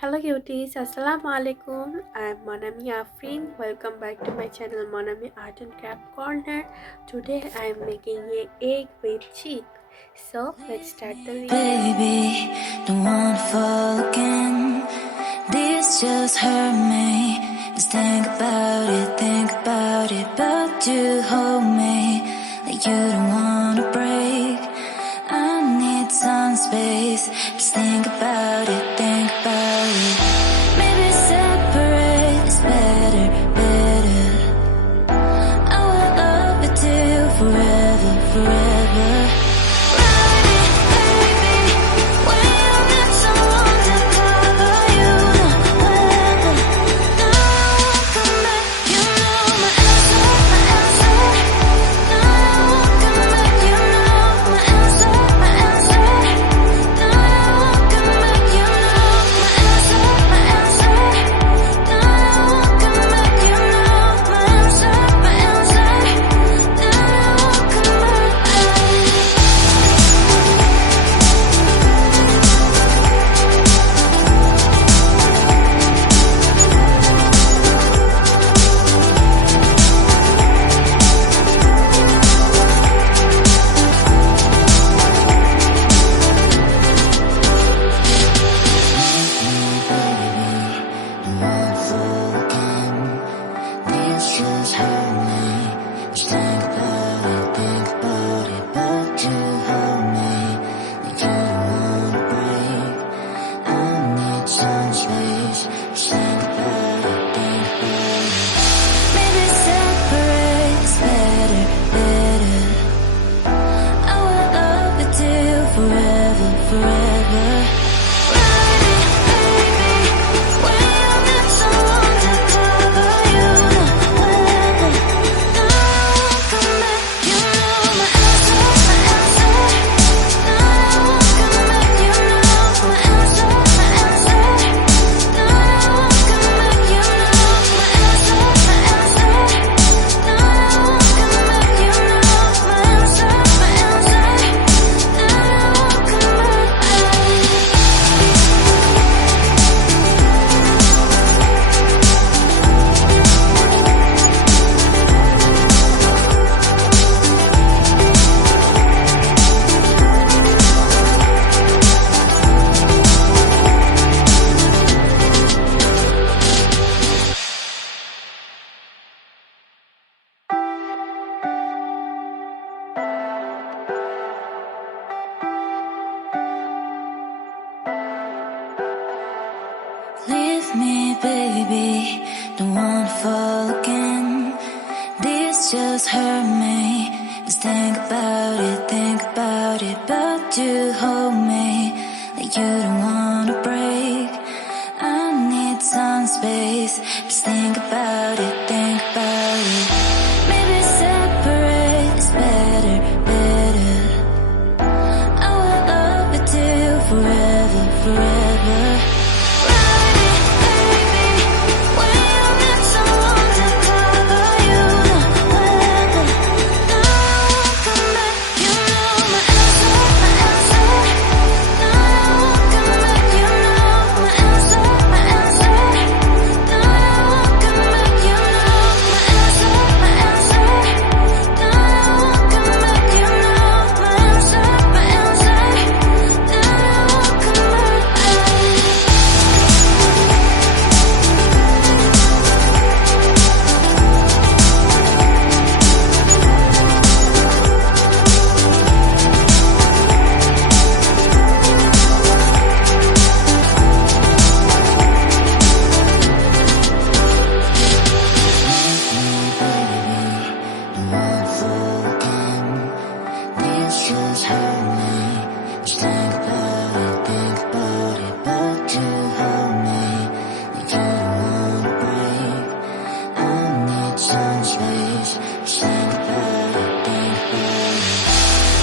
Hello cuties, Assalamu alaikum. I'm Monami Afreen. Welcome back to my channel Monami Art and Craft Corner. Today I'm making a egg with cheek. So let's start the video. Baby, don't wanna fall again. This just hurt me. Just think about it. But you hold me like you don't wanna break. I need some space. Just think about it. Maybe separate is better. I will love you till forever. Leave me, baby, don't wanna fall again. This just hurt me. Just think about it. But you hold me like you don't wanna break. I need some space. Just think about it. Maybe separate is better. I will love you till forever.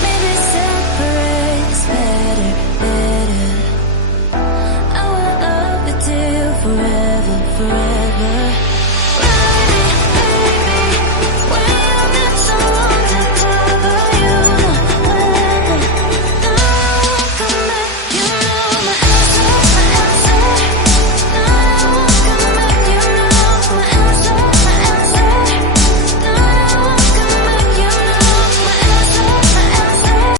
Maybe separate is better. I will love you till forever.